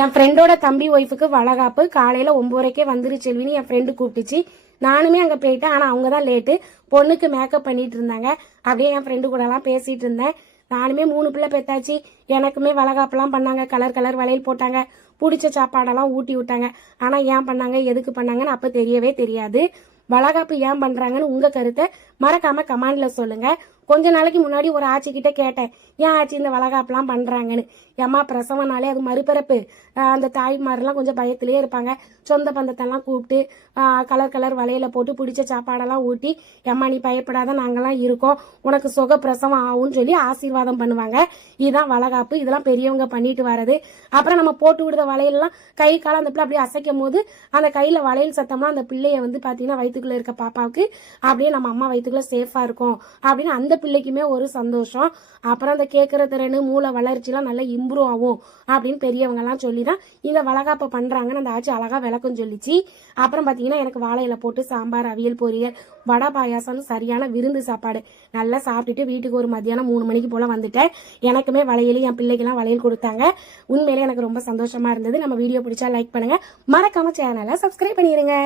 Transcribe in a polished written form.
என் ஃப்ரெண்டோட தம்பி ஒய்ஃபுக்கு வளகாப்பு காலையில 9:30 வந்துரு செல்வின்னு என் ஃப்ரெண்டு கூப்பிட்டுச்சு. நானுமே அங்க போயிட்டேன். ஆனா அவங்க தான் லேட்டு. பொண்ணுக்கு மேக்கப் பண்ணிட்டு இருந்தாங்க. அப்படியே என் ஃப்ரெண்டு கூட எல்லாம் பேசிட்டு இருந்தேன். நானுமே 3 பிள்ளை பெத்தாச்சு. எனக்குமே வளகாப்பெல்லாம் பண்ணாங்க. கலர் கலர் வளையல் போட்டாங்க. பிடிச்ச சாப்பாடெல்லாம் ஊட்டி விட்டாங்க. ஆனா ஏன் பண்ணாங்க, எதுக்கு பண்ணாங்கன்னு அப்ப தெரியவே தெரியாது. வளகாப்பு ஏன் பண்றாங்கன்னு உங்க கருத்தை மறக்காம கமெண்ட்ல சொல்லுங்க. கொஞ்ச நாளைக்கு முன்னாடி ஒரு ஆட்சி கிட்ட கேட்டேன், ஏன் ஆட்சி இந்த வளகாப்புலாம் பண்றாங்கன்னு. ஏமா பிரசவனாலே அது மறுபிறப்பு, அந்த தாய்மாரெல்லாம் கொஞ்சம் பயத்திலேயே இருப்பாங்க. சொந்த பந்தத்தெல்லாம் கூப்பிட்டு கலர் கலர் வளையல போட்டு பிடிச்ச சாப்பாடெல்லாம் ஊட்டி, ஏம்மா நீ பயப்படாத நாங்கெல்லாம் இருக்கோம், உனக்கு சுக பிரசவம் ஆகும்னு சொல்லி ஆசீர்வாதம் பண்ணுவாங்க. இதுதான் வளகாப்பு. இதெல்லாம் பெரியவங்க பண்ணிட்டு வர்றது. அப்புறம் நம்ம போட்டு விடுற வளையல்லாம் கை காலம் அந்த பிள்ளை அப்படியே அசைக்கும் போது அந்த கையில வளையல் சத்தம்லாம் அந்த பிள்ளைய வந்து பாத்தீங்கன்னா வயிற்றுக்குள்ள இருக்க பாப்பாவுக்கு அப்படியே நம்ம அம்மா வயிற்றுக்குள்ள சேஃபா இருக்கும் அப்படின்னு அந்த பிள்ளைக்குமே ஒரு சந்தோஷம். அப்புறம் அந்த கேட்கிற திறனு மூளை வளர்ச்சிலாம் நல்லா இம்ப்ரூவ் ஆகும் அப்படின்னு பெரியவங்க எல்லாம் சொல்லிதான் இந்த வளகாப்ப பண்றாங்கன்னு அந்த ஆட்சி அழகா விளக்கம் சொல்லிச்சு. அப்புறம் பாத்தீங்கன்னா எனக்கு வாழையில போட்டு சாம்பார், அவியல், பொரியல், வடை, பாயாசம், சரியான விருந்து சாப்பாடு நல்லா சாப்பிட்டுட்டு வீட்டுக்கு ஒரு மத்தியானம் 3 மணிக்கு போல வந்துட்டேன். எனக்குமே வளையல், என் பிள்ளைக்கெல்லாம் வளையல் கொடுத்தாங்க. உண்மையிலே எனக்கு ரொம்ப சந்தோஷமா இருந்தது. நம்ம வீடியோ பிடிச்சா லைக் பண்ணுங்க, மறக்காம சேனலை சப்ஸ்கிரைப் பண்ணிருங்க.